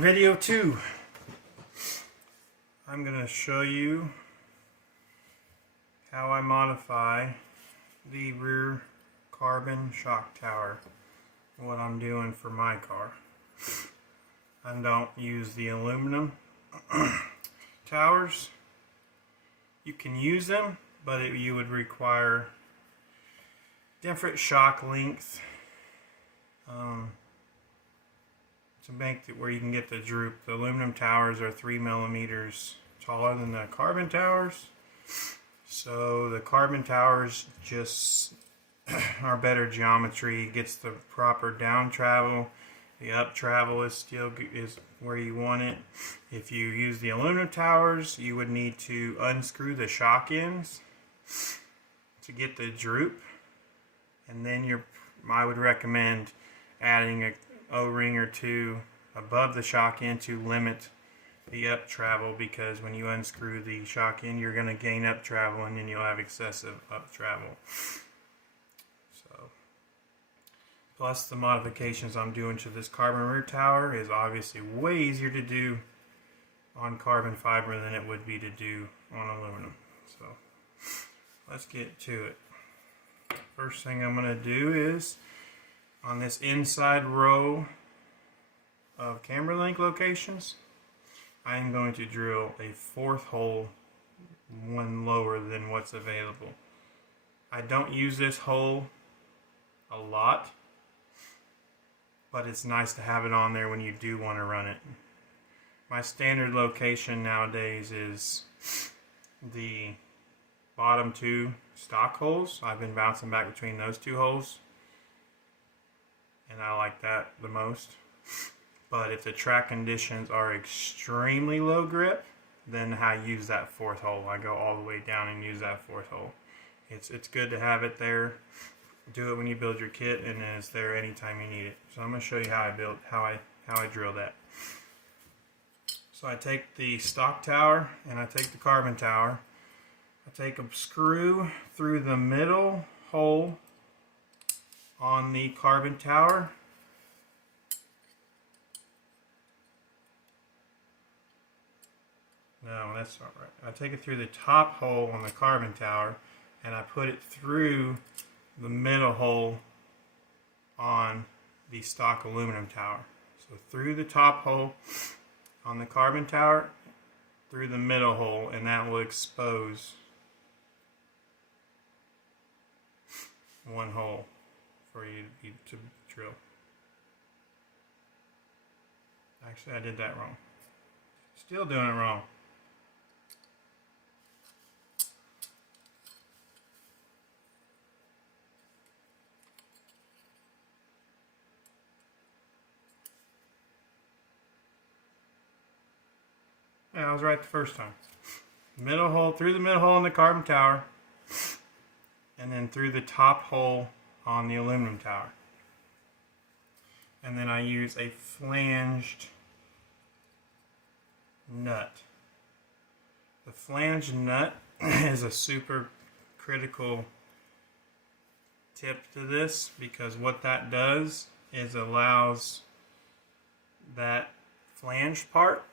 Video 2. I'm going to show you how I modify the rear carbon shock tower. What I'm doing for my car. I don't use the aluminum towers. You can use them, but you would require different shock length to make it where you can get the droop. The aluminum towers are 3 millimeters taller than the carbon towers, so the carbon towers just are better geometry, gets the proper down travel. The up travel is where you want it. If you use the aluminum towers, you would need to unscrew the shock ends to get the droop, and then I would recommend adding a O-ring or two above the shock end to limit the up travel, because when you unscrew the shock end, you're going to gain up travel and then you'll have excessive up travel. Plus, the modifications I'm doing to this carbon rear tower is obviously way easier to do on carbon fiber than it would be to do on aluminum. So let's get to it. First thing I'm going to do is, on this inside row of camber link locations, I am going to drill a 4th hole, one lower than what's available. I don't use this hole a lot, but it's nice to have it on there when you do want to run it. My standard location nowadays is the bottom 2 stock holes. I've been bouncing back between those 2 holes, and I like that the most. But if the track conditions are extremely low grip, then I use that 4th hole. I go all the way down and use that 4th hole. It's good to have it there. Do it when you build your kit, and then it's there anytime you need it. So I'm going to show you how I drill that. So I take the stock tower and I take the carbon tower. I take a screw through the middle hole on the carbon tower. No, that's not right. I take it through the top hole on the carbon tower, and I put it through the middle hole on the stock aluminum tower. So through the top hole on the carbon tower, through the middle hole, and that will expose one hole for you to drill. Actually, I did that wrong. Still doing it wrong. Yeah, I was right the first time. Middle hole, through the middle hole in the carbon tower, and then through the top hole on the aluminum tower. And then I use a flanged nut. The flanged nut is a super critical tip to this, because what that does is allows that flanged part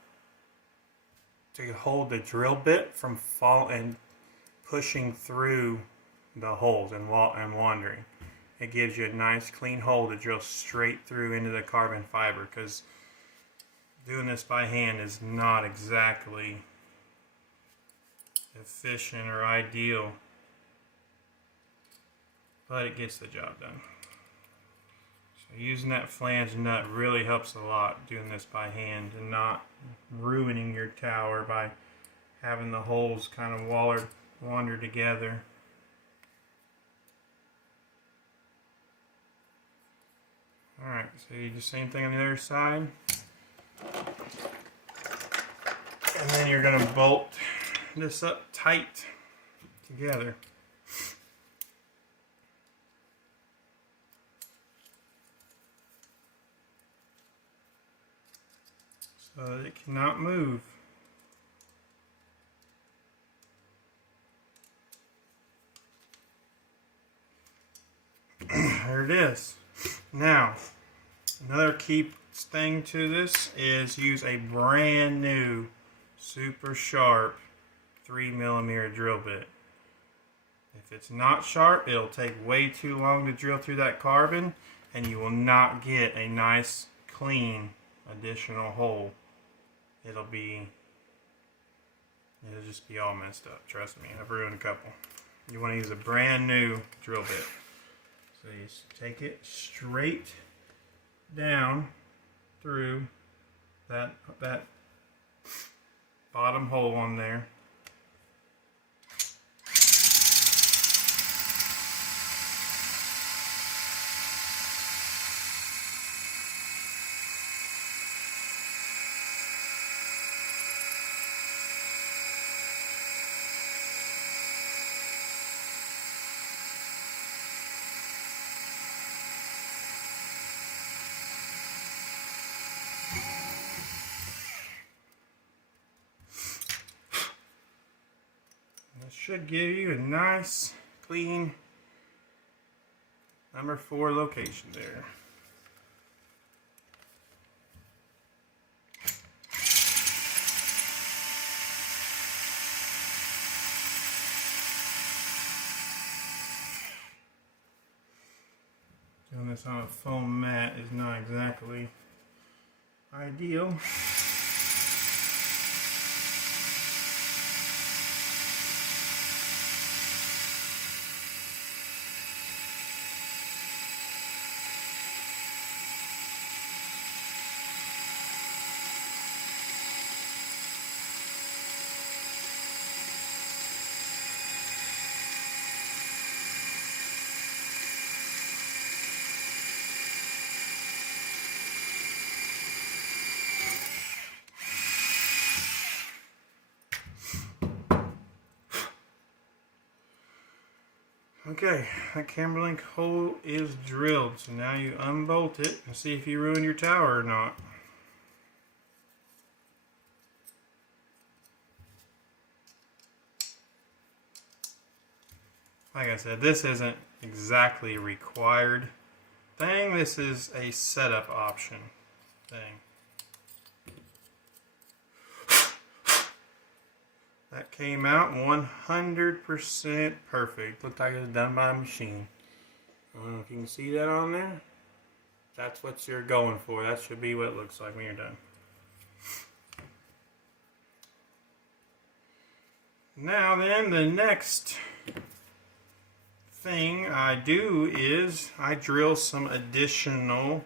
to hold the drill bit from pushing through the holes and wandering. It gives you a nice clean hole to drill straight through into the carbon fiber, because doing this by hand is not exactly efficient or ideal, but it gets the job done. So using that flange nut really helps a lot, doing this by hand and not ruining your tower by having the holes kind of wander together. Alright, so you do the same thing on the other side. And then you're going to bolt this up tight together. So that it cannot move. There it is. Now, another key next thing to this is use a brand new, super sharp 3mm drill bit. If it's not sharp, it'll take way too long to drill through that carbon, and you will not get a nice, clean, additional hole. It'll just be all messed up. Trust me, I've ruined a couple. You want to use a brand new drill bit. So you just take it straight down through that bottom hole on there. This should give you a nice, clean number 4 location there. Doing this on a foam mat is not exactly ideal. Okay, that camber link hole is drilled, so now you unbolt it and see if you ruined your tower or not. Like I said, this isn't exactly a required thing, this is a setup option thing. That came out 100% perfect. Looked like it was done by a machine. I don't know if you can see that on there. That's what you're going for. That should be what it looks like when you're done. Now then, the next thing I do is I drill some additional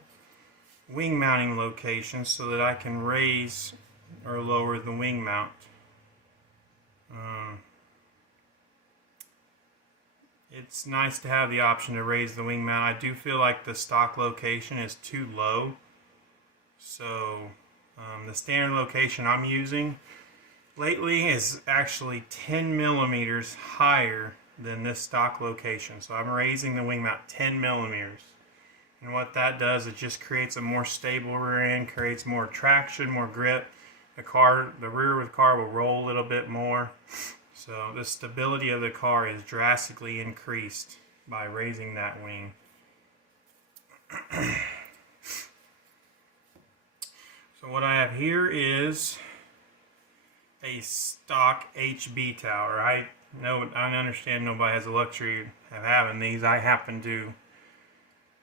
wing mounting locations so that I can raise or lower the wing mount. It's nice to have the option to raise the wing mount. I do feel like the stock location is too low, so the standard location I'm using lately is actually 10 millimeters higher than this stock location. So I'm raising the wing mount 10 millimeters, and what that does, it just creates a more stable rear end, creates more traction, more grip. The rear of the car will roll a little bit more. So the stability of the car is drastically increased by raising that wing. So what I have here is a stock HB tower. I understand nobody has the luxury of having these. I happen to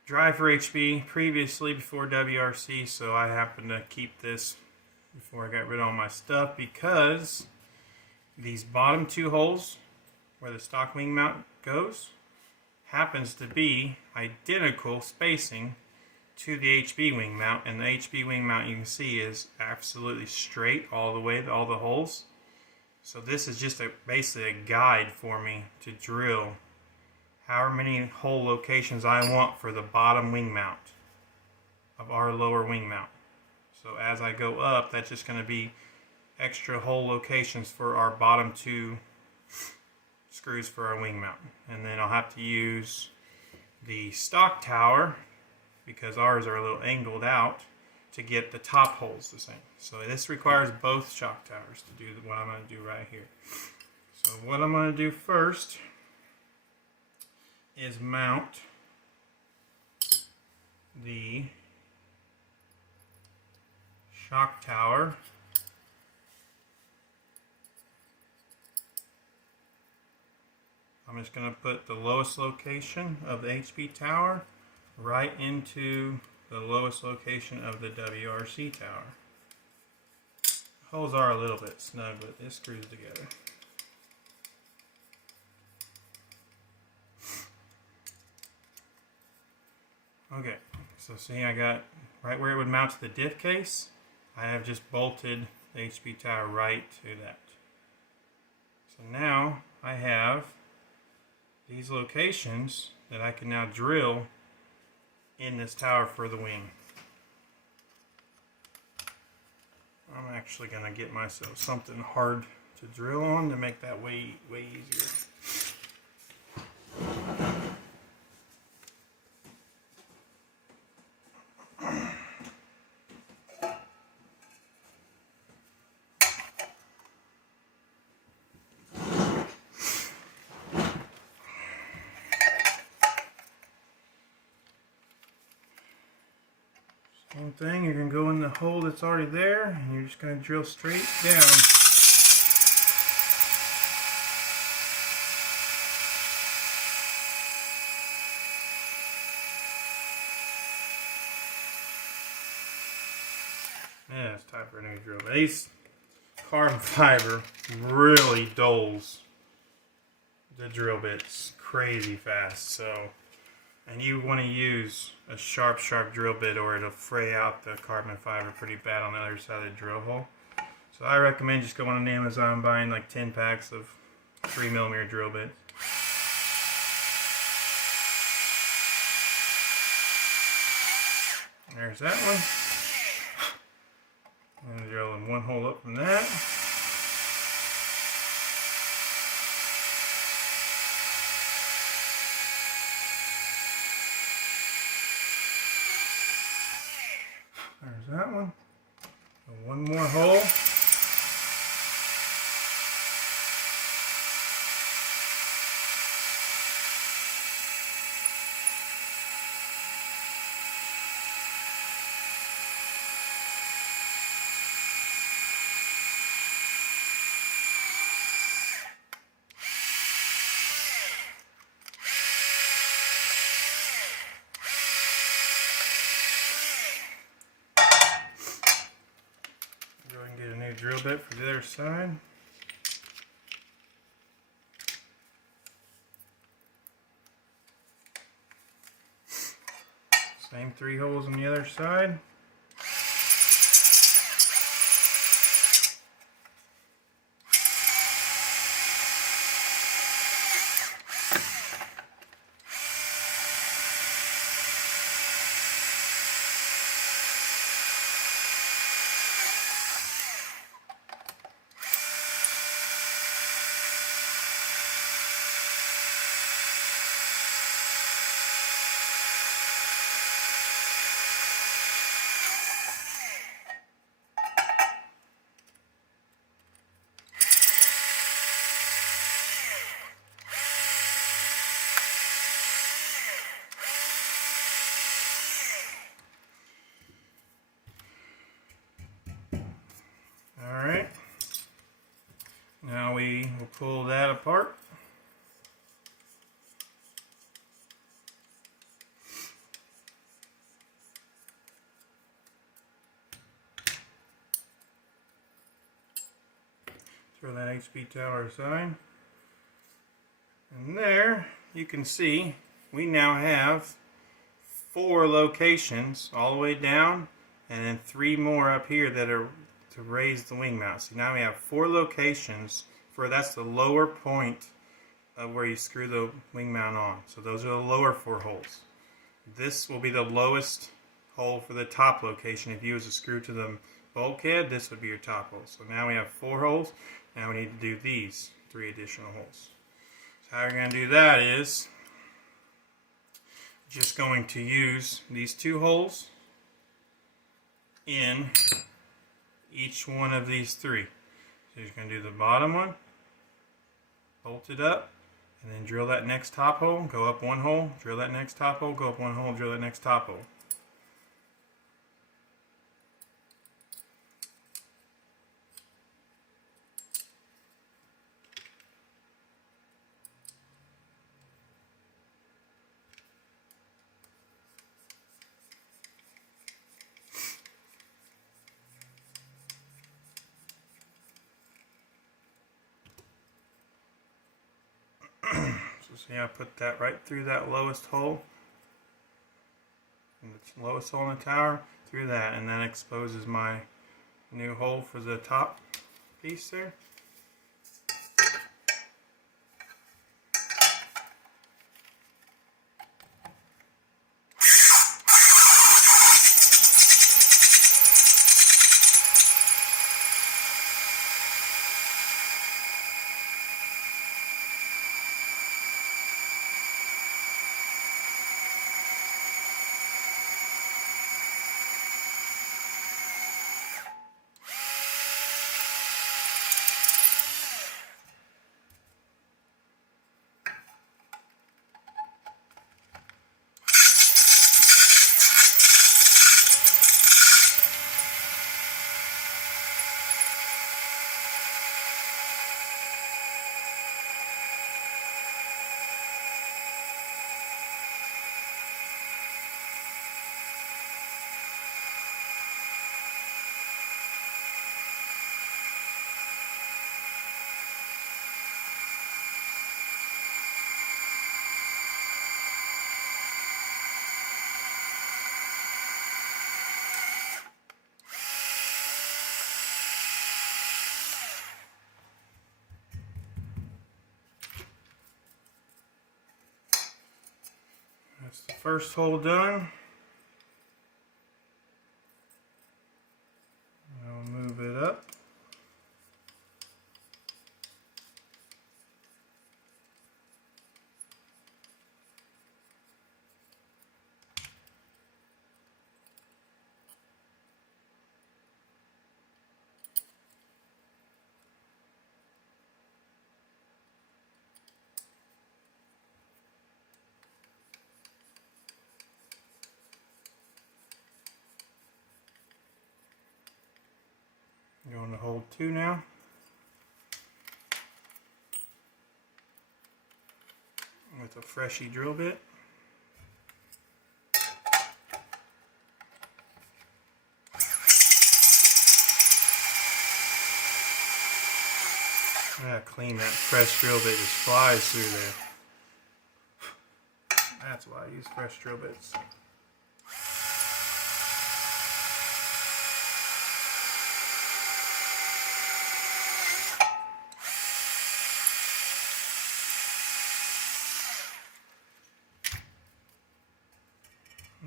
drive for HB previously before WRC, so I happen to keep this before I got rid of all my stuff, because these bottom 2 holes where the stock wing mount goes happens to be identical spacing to the HB wing mount, and the HB wing mount, you can see, is absolutely straight all the way to all the holes. So this is just basically a guide for me to drill however many hole locations I want for the bottom wing mount of our lower wing mount. So as I go up, that's just going to be extra hole locations for our bottom 2 screws for our wing mount. And then I'll have to use the stock tower, because ours are a little angled out, to get the top holes the same. So this requires both shock towers to do what I'm going to do right here. So what I'm going to do first is mount the shock tower. I'm just going to put the lowest location of the HP tower right into the lowest location of the WRC tower. Holes are a little bit snug, but it screws together. Okay, so see, I got right where it would mount to the diff case. I have just bolted the HP tower right to that. So now I have these locations that I can now drill in this tower for the wing. I'm actually going to get myself something hard to drill on to make that way easier. Same thing, you're going to go in the hole that's already there, and you're just going to drill straight down. Yeah, it's time for a new drill. These carbon fiber really dulls the drill bits crazy fast, so... And you want to use a sharp drill bit or it'll fray out the carbon fiber pretty bad on the other side of the drill hole. So I recommend just going on Amazon and buying like 10 packs of 3mm drill bits. There's that one. And drilling one hole up from that. There's that one. And one more hole. Drill bit for the other side. Same 3 holes on the other side. Alright, now we will pull that apart. Throw that HP tower aside. And there you can see we now have 4 locations all the way down and then 3 more up here that are to raise the wing mount. So now we have 4 locations for that's the lower point of where you screw the wing mount on. So those are the lower 4 holes. This will be the lowest hole for the top location. If you use a screw to the bulkhead, this would be your top hole. So now we have 4 holes. Now we need to do these 3 additional holes. So how we're going to do that is just going to use these 2 holes in each one of these 3. So you're going to do the bottom one, bolt it up, and then drill that next top hole, go up 1 hole, drill that next top hole, go up 1 hole, drill that next top hole. see, I put that right through that lowest hole. And the lowest hole in the tower, through that, and that exposes my new hole for the top piece there. That's the first hole done. I'll move it up. Going to hole 2 now. With a freshy drill bit. Yeah, clean that fresh drill bit just flies through there. That's why I use fresh drill bits.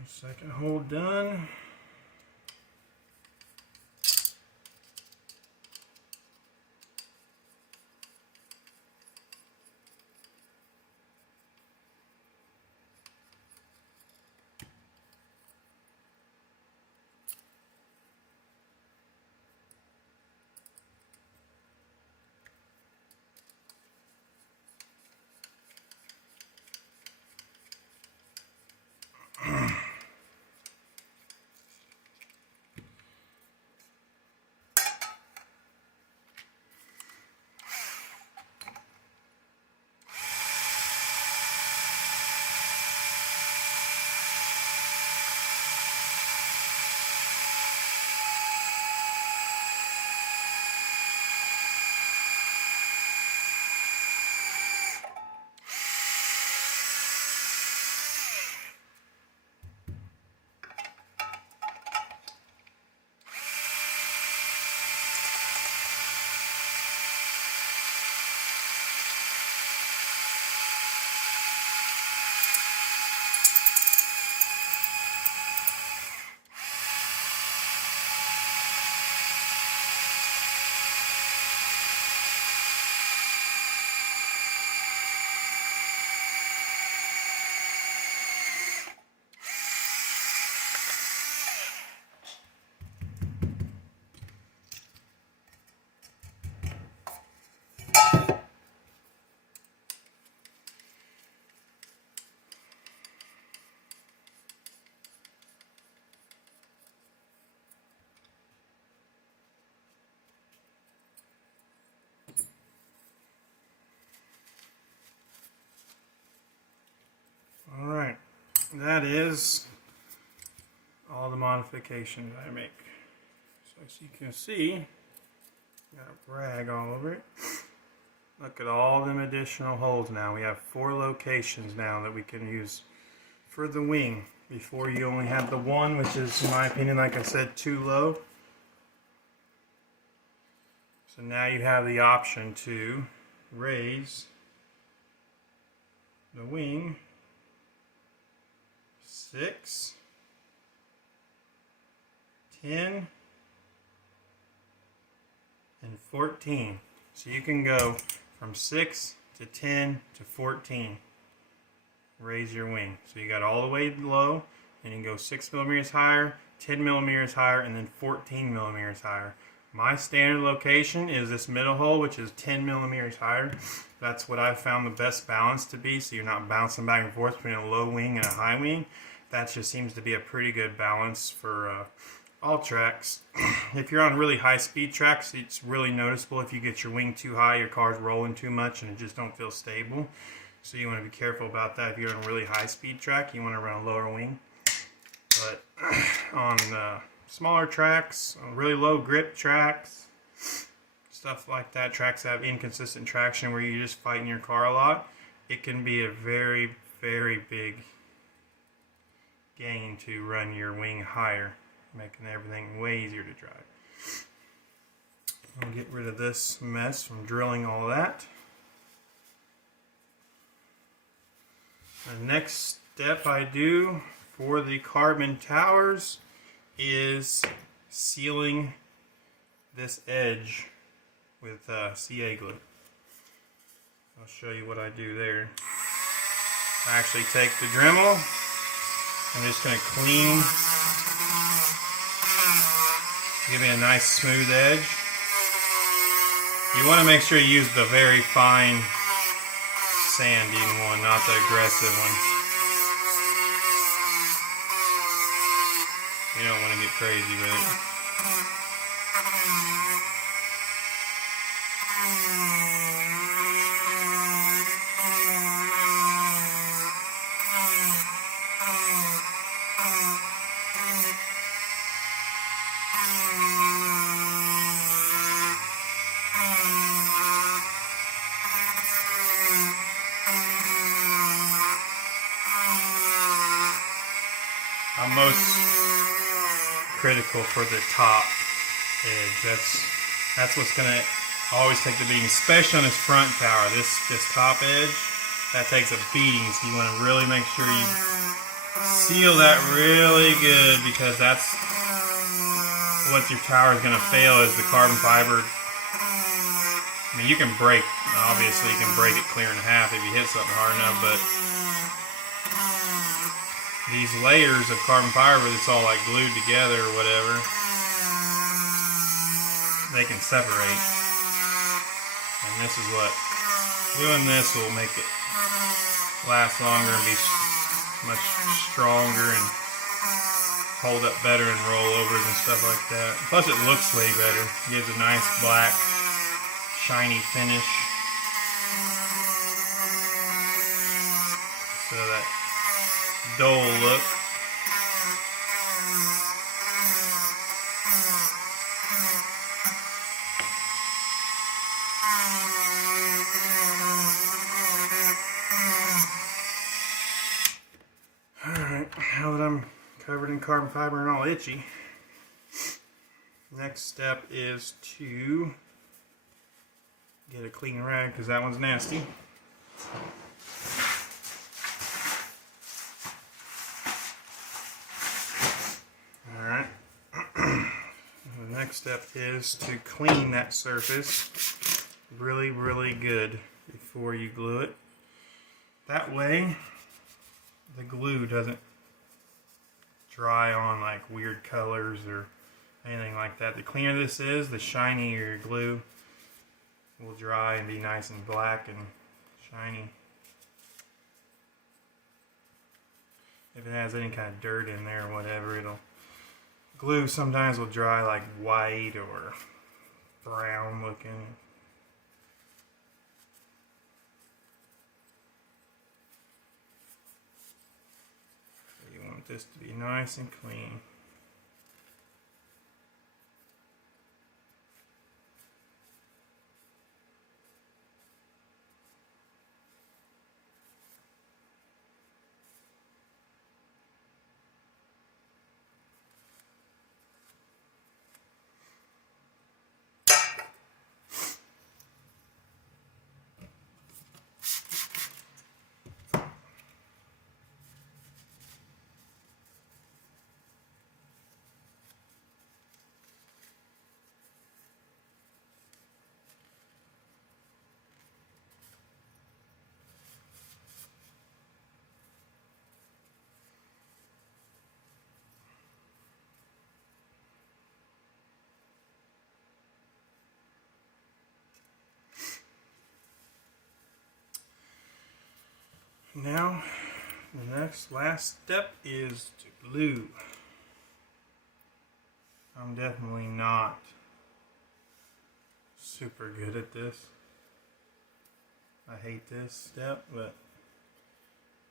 Second hole done. Alright, that is all the modifications I make. So as you can see, got a rag all over it. Look at all them additional holes now. We have 4 locations now that we can use for the wing. Before you only had the one, which is, in my opinion, like I said, too low. So now you have the option to raise the wing 6, 10, and 14. So you can go from 6 to 10 to 14. Raise your wing. So you got all the way low, and you can go 6 millimeters higher, 10 millimeters higher, and then 14 millimeters higher. My standard location is this middle hole, which is 10 millimeters higher. That's what I've found the best balance to be, so you're not bouncing back and forth between a low wing and a high wing. That just seems to be a pretty good balance for all tracks. If you're on really high speed tracks, it's really noticeable if you get your wing too high, your car's rolling too much and it just don't feel stable. So you want to be careful about that. If you're on a really high speed track, you want to run a lower wing. But on smaller tracks, on really low grip tracks, stuff like that, tracks that have inconsistent traction where you're just fighting your car a lot, it can be a very, very big gain to run your wing higher, making everything way easier to drive. I'll get rid of this mess from drilling all that. The next step I do for the carbon towers is sealing this edge with CA glue. I'll show you what I do there. I actually take the Dremel. I'm just going to clean, give me a nice smooth edge. You want to make sure you use the very fine sanding one, not the aggressive one. You don't want to get crazy with it. I'm most critical for the top edge. That's what's gonna always take the beating, especially on this front tower. This top edge, that takes a beating. So you want to really make sure you seal that really good, because that's what your tower is gonna fail, is the carbon fiber. I mean, you can break, obviously you can break it clear in half if you hit something hard enough, but these layers of carbon fiber that's all like glued together or whatever, they can separate. And this is what, doing this will make it last longer and be much stronger and hold up better in rollovers and stuff like that. Plus it looks way better. It gives a nice black, shiny finish. So that dull look. Alright, now that I'm covered in carbon fiber and all itchy, next step is to get a clean rag, because that one's nasty. Alright, the next step is to clean that surface really, really good before you glue it. That way the glue doesn't dry on like weird colors or anything like that. The cleaner this is, the shinier your glue will dry and be nice and black and shiny. If it has any kind of dirt in there or whatever, glue sometimes will dry like white or brown looking. So you want this to be nice and clean. Now, the last step is to glue. I'm definitely not super good at this. I hate this step, but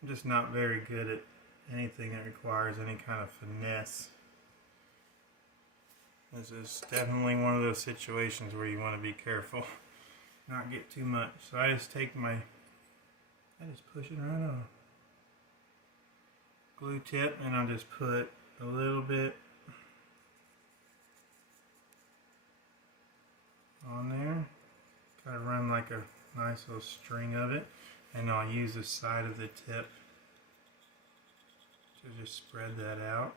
I'm just not very good at anything that requires any kind of finesse. This is definitely one of those situations where you want to be careful, not get too much. So I just take I just push it right on. Glue tip, and I'll just put a little bit on there. Kind of run like a nice little string of it, and I'll use the side of the tip to just spread that out.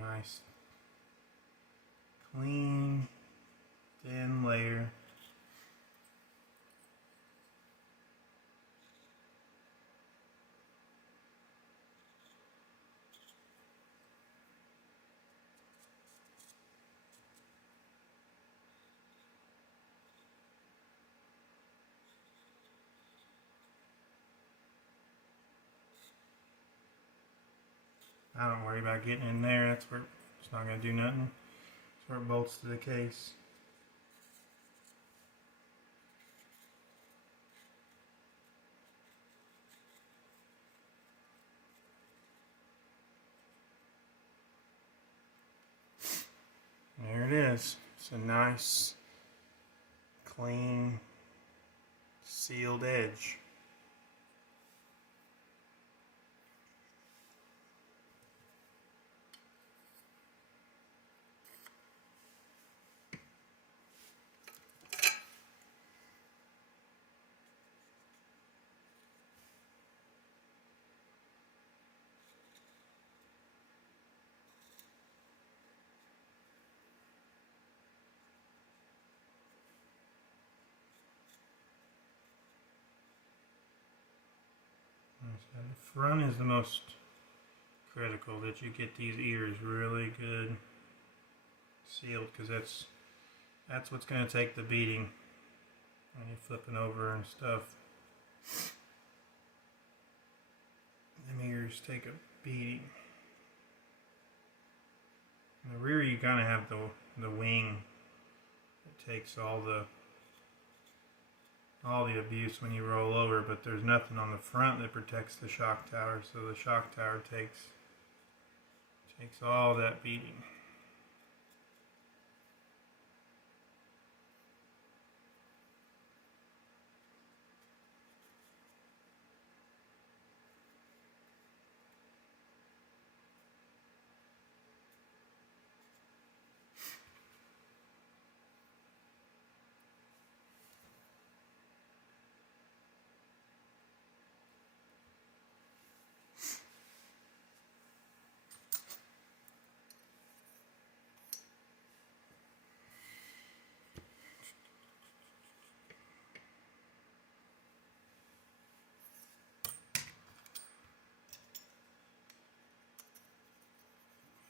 Nice, clean, thin layer. I don't worry about getting in there. That's where it's not going to do nothing. That's where it bolts to the case. There it is. It's a nice, clean, sealed edge. The front is the most critical, that you get these ears really good sealed, because that's what's going to take the beating when you're flipping over and stuff. Them ears take a beating. In the rear, you kind of have the wing that takes all the abuse when you roll over, but there's nothing on the front that protects the shock tower, so the shock tower takes all that beating.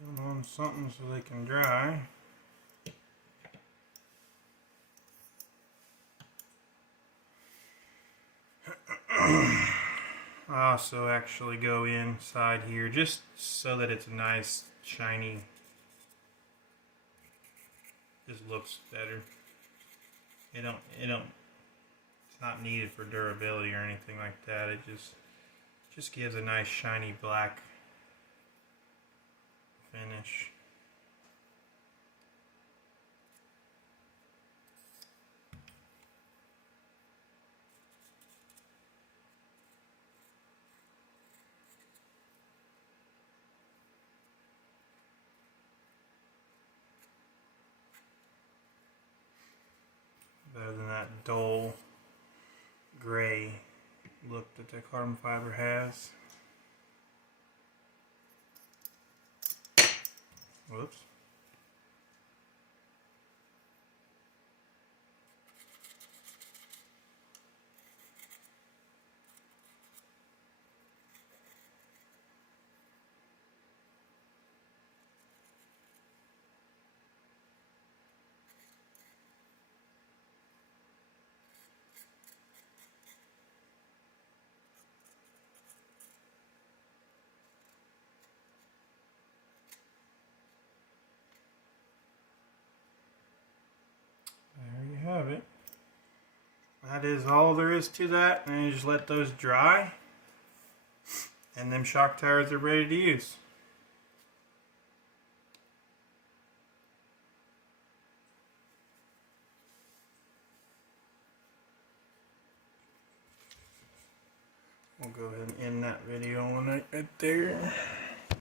Put them on something so they can dry. I also actually go inside here just so that it's a nice, shiny, just looks better. It's not needed for durability or anything like that. It just gives a nice, shiny black finish. Better than that dull gray look that the carbon fiber has. Whoops. that is all there is to that. And you just let those dry. And them shock towers are ready to use. We'll go ahead and end that video on it right there.